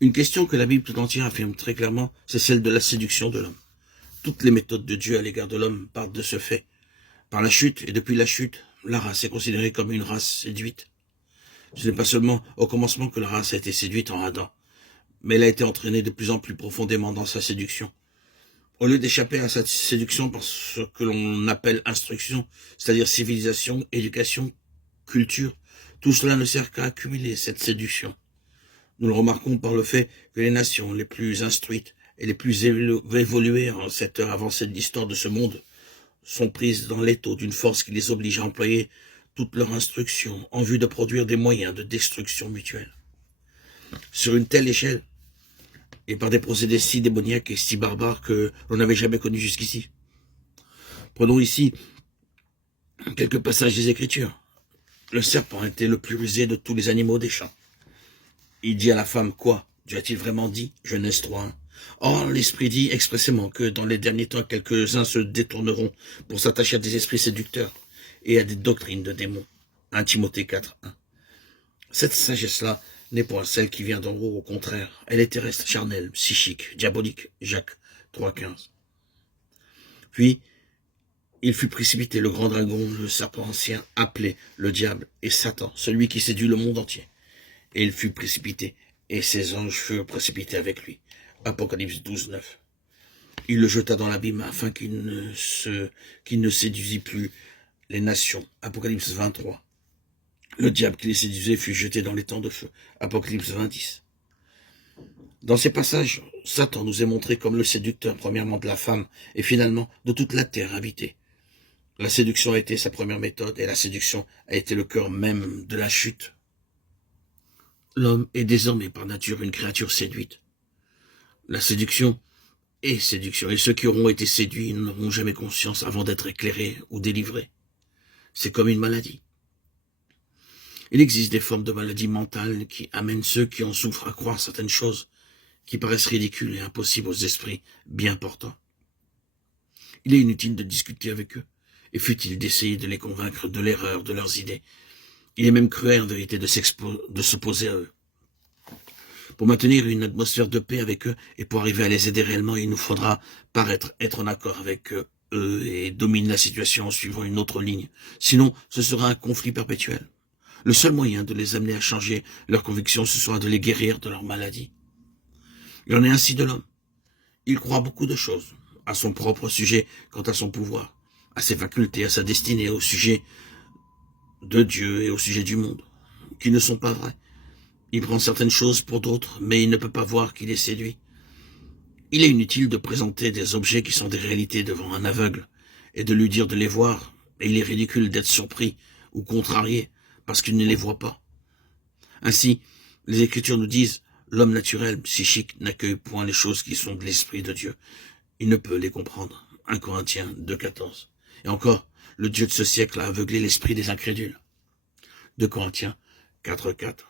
Une question que la Bible tout entière affirme très clairement, c'est celle de la séduction de l'homme. Toutes les méthodes de Dieu à l'égard de l'homme partent de ce fait. Par la chute, et depuis la chute, la race est considérée comme une race séduite. Ce n'est pas seulement au commencement que la race a été séduite en Adam, mais elle a été entraînée de plus en plus profondément dans sa séduction. Au lieu d'échapper à sa séduction par ce que l'on appelle instruction, c'est-à-dire civilisation, éducation, culture, tout cela ne sert qu'à accumuler cette séduction. Nous le remarquons par le fait que les nations les plus instruites et les plus évoluées en cette heure avancée de l'histoire de ce monde sont prises dans l'étau d'une force qui les oblige à employer toute leur instruction en vue de produire des moyens de destruction mutuelle. Sur une telle échelle, et par des procédés si démoniaques et si barbares que l'on n'avait jamais connus jusqu'ici. Prenons ici quelques passages des Écritures. Le serpent était le plus rusé de tous les animaux des champs. Il dit à la femme, quoi? Dieu a-t-il vraiment dit? Genèse 3:1. Or, l'Esprit dit expressément que dans les derniers temps, quelques-uns se détourneront pour s'attacher à des esprits séducteurs et à des doctrines de démons. 1 Timothée 4:1. Cette sagesse-là n'est point celle qui vient d'en haut, au contraire. Elle est terrestre, charnelle, psychique, diabolique. Jacques 3:15. Puis, il fut précipité, le grand dragon, le serpent ancien, appelé le diable et Satan, celui qui séduit le monde entier. Et il fut précipité, et ses anges furent précipités avec lui. Apocalypse 12:9. Il le jeta dans l'abîme afin qu'il ne séduisit plus les nations. Apocalypse 23. Le diable qui les séduisait fut jeté dans les temps de feu. Apocalypse 20:10. Dans ces passages, Satan nous est montré comme le séducteur, premièrement de la femme, et finalement de toute la terre habitée. La séduction a été sa première méthode, et la séduction a été le cœur même de la chute. L'homme est désormais par nature une créature séduite. La séduction est séduction, et ceux qui auront été séduits n'auront jamais conscience avant d'être éclairés ou délivrés. C'est comme une maladie. Il existe des formes de maladies mentales qui amènent ceux qui en souffrent à croire certaines choses qui paraissent ridicules et impossibles aux esprits bien portants. Il est inutile de discuter avec eux, et fut-il d'essayer de les convaincre de l'erreur de leurs idées. Il est même cruel en vérité de s'opposer à eux. Pour maintenir une atmosphère de paix avec eux et pour arriver à les aider réellement, il nous faudra paraître être en accord avec eux et dominer la situation en suivant une autre ligne. Sinon, ce sera un conflit perpétuel. Le seul moyen de les amener à changer leurs convictions, ce sera de les guérir de leur maladie. Il en est ainsi de l'homme. Il croit beaucoup de choses, à son propre sujet quant à son pouvoir, à ses facultés, à sa destinée, au sujet de Dieu et au sujet du monde, qui ne sont pas vraies. Il prend certaines choses pour d'autres, mais il ne peut pas voir qu'il est séduit. Il est inutile de présenter des objets qui sont des réalités devant un aveugle, et de lui dire de les voir, et il est ridicule d'être surpris ou contrarié, parce qu'il ne les voit pas. Ainsi, les Écritures nous disent, l'homme naturel, psychique, n'accueille point les choses qui sont de l'Esprit de Dieu. Il ne peut les comprendre. 1 Corinthiens 2:14. Et encore, le Dieu de ce siècle a aveuglé l'esprit des incrédules. 2 Corinthiens 4:4.